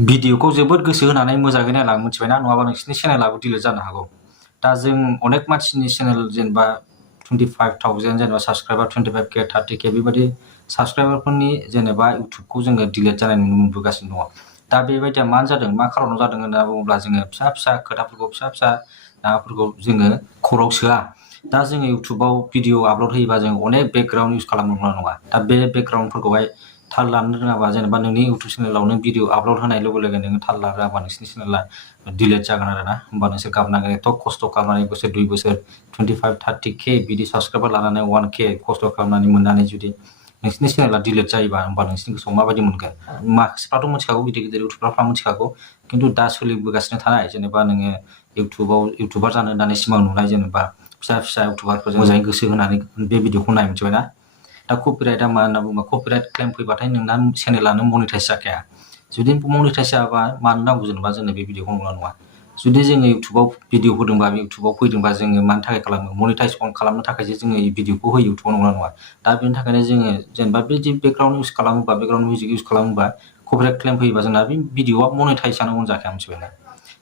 भिडिअखौ जोबोद गोसो होनानै मोजाङै नायलां मिथिबायना नङाबा नोंसिनि चेनेलाबो डिलिट जानो हागौ। दा जों अनेक मानसिनि चेनेल जेनेबा 25,000 जेनेबा साबस्क्राइबार 25K 30K बेबायदि साबस्क्राइबारफोरनि जेनेबा इउटुबखौ जोङो डिलिट जानाय नुनो मोनबोगासिनो दङ। दा बेबायदिया मानो जादों मा खारनाव जादों होनना बुङोब्ला जोङो फिसा फिसा खोथाफोरखौ फिसा फिसा माबाफोरखौ जोङो खर'आव सोआ। दा जोङो इउटुबाव भिडिअ आपल'ड होयोबा जों अनेक बेकग्राउन्ड इउज खालामनो नङा। दा बे बेकग्राउन्डफोरखौहाय थाल लानो रोङाबा जेनेबा नोंनि इउटुब चेनेलावनो भिडिअ आपल'ड होनाय लोगो लोगो नोङो थाल लानो रोङाबा नोंसिनि चेनेला डिलिट जागोन आरोना। होमबा नोंसोर गाबनांगोन एथ' खस्थ' खालामनानै बोसोर 2 बोसोर 25-30K बिदि साबस्क्राइबार लानानै 1K खस्थ' खालामनानै मोननानै जुदि नोंसिनि चेनेला डिलिट जायोबा होमबा नोंसिनि गोसोआव माबायदि मोनगोन? माखासेफ्राथ' मिथिखागौ गिदिर गिदिर इउटुबारफ्रा मिथिखागौ। खिन्थु दा सोलिबोगासिनो थानाय जेनेबा नोङो इउटुबार जानो होननानै सिमां नुनाय जेनेबा फिसा फिसा इउटुबारफोरजों मोजाङै गोसो होनानै बे भिडिअखौ नाय मिथिबायना। दा कपिराइटआ मा होनना बुङोबा कपिराइट क्लेम फैबाथाय नोंना चेनेलानो मनिटाइज जाखाया। जुदि मनिटाइज जायाबा मानो नांगौ जेनेबा जोंनो बे भिडिअखौ नङा। जुदि जोङो इउटुबाव भिडिअ होदोंबा इउटुबाव फैदोंबा जोङो मानि थाखाय खालामो मनिटाइज अन खालामनो थाखायसो जोङो भिडिअखौ होयो इउटुबाव नङा। दा बेनि थाखायनो जोङो जेनेबा बे बेकग्राउन्ड इउज खालामोबा बेकग्राउन्ड मिउजिक इउज खालामोबा कपिराइट क्लेम फैयोबा जोंना बे भिडिअआ मनिटाइजआनो अन जाखाया मिथिबायना।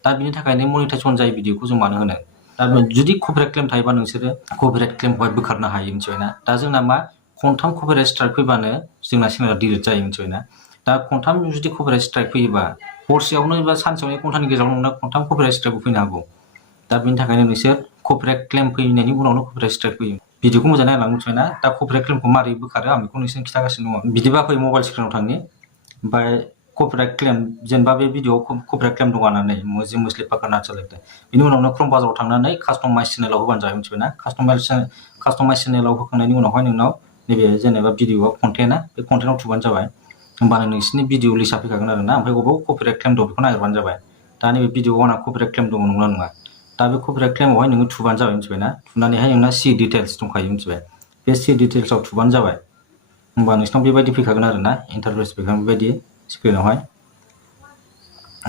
दा बिनि थाखायनो मनिटाइज अन जायै भिडिअखौ जों मानो होनो? दा जुदि कपिराइट क्लेम थायोबा नोंसोरो कपिराइट क्लेमखौहाय बोखारनो हायो मिथिबायना। दा जोंना मा खनथाम कपिराइट स्ट्राइक फैबानो जोंना चेनेला डिलिट जायो मिथिबायना। दा खनथाम जुदि कपिराइट स्ट्राइक फैयोबा हरसेयावनो बा सानसेयावनो 1 घन्टानि गेजेरावनो नोंना खनथाम कपिराइट स्ट्राइकबो फैनो हागौ। दा बिनि थाखायनो नोंसोर कपिराइट क्लेम फैनायनि उनावनो कपिराइट स्ट्राइक फैयो। भिडिअखौ मोजाङै नायलां मिथिबायना। दा कपिराइट क्लेमखौ मारै बोखारो आं बेखौ नोंसोरनो खिन्थागासिनो दङ। बिदिबा फै मबाइल स्क्रिनाव थांनि ओमफ्राय कपिराइट क्लेम जेनेबा बे भिडिअआव कपिराइट क्लेम दं होननानै मुझे मुस्लिम पकड़ना चले थे बिनि उनावनो क्रम बाजाराव थांनानै कास्टमाइज चेनेलाव होबानो जाबाय मिथिबायना। कास्टमाइज चेनेलाव होखांनायनि उनावहाय नोंनाव नैबे जेनेबा भिडिअआव कन्टेन्टआ बे कन्टेन्टआव थुबानो जाबाय। होमबानो नोंसिनि भिडिअ लिस्टआ फैखागोन आरोना। ओमफ्राय बबाव कपिराइट क्लेम दं बेखौ नागिरबानो जाबाय। दा नैबे भिडिअआव आंना कपिराइट क्लेम दङ नंगौना नङा। दा बे कपिराइट क्लेमावहाय नोङो थुबानो जाबाय मिथिबायना। थुनानैहाय नोंना सि डिटेल्स दंखायो मिथिबाय। बे सि डिटेल्सआव थुबानो जाबाय। होमबा नोंसिनाव बेबायदि फैखागोन आरोना इन्टारफेस फैखागोन बेबायदि स्क्रिनावहाय।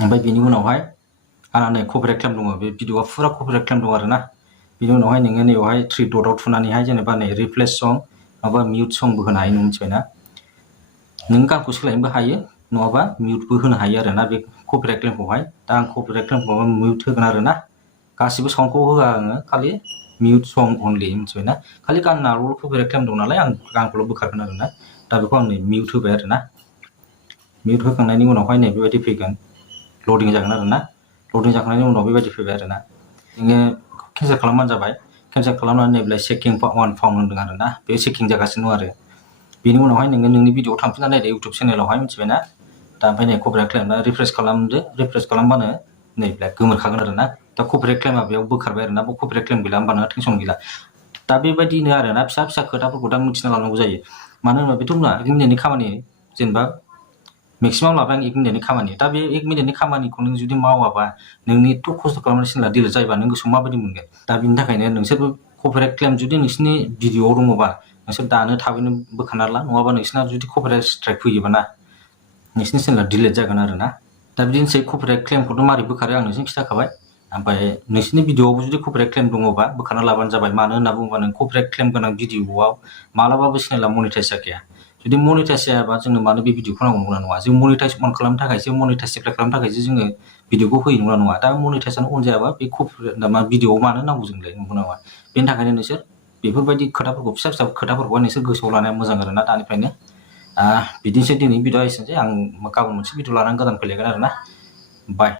ओमफ्राय बिनि उनावहाय आंना नै कपिराइट क्लेम दङ बे भिडिअआ फुरा कपिराइट क्लेम दं आरोना। बिनि उनावहाय नोङो नैयावहाय 3 डटआव थुनानैहाय जेनेबा नै रिप्लेस सं माबा मिउट संबो होनो हायो नों मिथिबायना। नों गानखौ सोलायनोबो हायो नङाबा मिउटबो होनो हायो आरोना बे कपिराइट क्लेमखौहाय। दा आं कपिराइट क्लेमखौ मिउट होगोन आरोना। गासिबो साउन्डखौ होआ आङो खालि मिउट सं अनलि मिथिबायना। खालि गाननाल' कपिराइट क्लेम दं नालाय आं गानखौल' बोखारगोन आरोना। दा बेखौ आं नै मिउट होबाय आरोना। मिउट होखांनायनि उनावहाय नै बेबायदि फैगोन लडिं जागोन आरोना। लडिं जाखांनायनि उनाव बेबायदि फैबाय आरोना। नोङो केन्सेल खालामबानो जाबाय। केन्सेल खालामनानै नैबेलाय चेकिं 1 फाउन्ड होनदों आरोना। बे चेकिं जागासिनो दं आरो। बेनि उनावहाय नोङो नोंनि भिडिअआव थांफिननानै नायदो इउटुब चेनेलावहाय मिथिबायना। दा ओमफ्राय नै कपिराइट क्लेम दा रिफ्रेस खालामदो। रिफ्रेस खालामबानो नै गोमोरखागोन आरोना। दा कपिराइट क्लेमा बेयाव बोखारबाय आरोना। बेयाव कपिराइट क्लेम गैला होमबा नोंहा टेनसन गैला। दा बेबायदिनो आरोना फिसा फिसा खोथाफोरखौ दा मिथिना लानांगौ जायो। मानो होनबा बेथ' नङा 1 मिनिटनि खामानि जेनेबा मेक्सिमाम लाबाय आं 1 मिनिटनि खामानि। दा बे 1 मिनिटनि खामानिखौ नों जुदि मावाबा नोंनि एथ' खस्थ' खालामनानै चेनेला डिलिट जायोबा नों गोसोआव माबायदि मोनगोन? दा बिनि थाखायनो नोंसोरबो कपिराइट क्लेम जुदि नोंसिनि भिडिअआव दङबा नोंसोर दानो थाबैनो बोखारना ला। नङाबा नोंसिना जुदि कपिराइट स्ट्राइक फैयोबा ना नोंसिनि चेनेला डिलिट जागोन आरोना। दा बिदिनोसै कपिराइट क्लेमखौथ' मारै बोखारो आं नोंसिनो खिन्थाखाबाय। ओमफ्राय नोंसिनि भिडिअआवबो जुदि कपिराइट क्लेम दङबा बोखारना लाबानो जाबाय। मानो होनना बुङोबा नों कपिराइट क्लेम गोनां भिडिअआव मालाबाबो चेनेला मनिटाइज जाखाया। जुदि मनिटाइज जायाबा जोंनो मानो बे भिडिअखौ नांगौ नंगौना नङा? जों मनिटाइज अन खालामनो थाखायसो मनिटाइज एप्लाइ खालामनो थाखायसो जोङो भिडिअखौ होयो नंगौना नङा? दा मनिटाइजआनो अन जायाबा बे भिडिअआव मानो नांगौ जोंलाय नंगौना नङा? बेनि थाखायनो नोंसोर बेफोरबायदि खोथाफोरखौ फिसा फिसा खोथाफोरखौहाय नोंसोर गोसोआव लानाया मोजां आरोना दानिफ्रायनो। बिदिनोसै दिनैनि भिडिअआ एसेनोसै। आं गाबोन मोनसे भिडिअ लानानै गोदान फैलायगोन आरोना। बाय।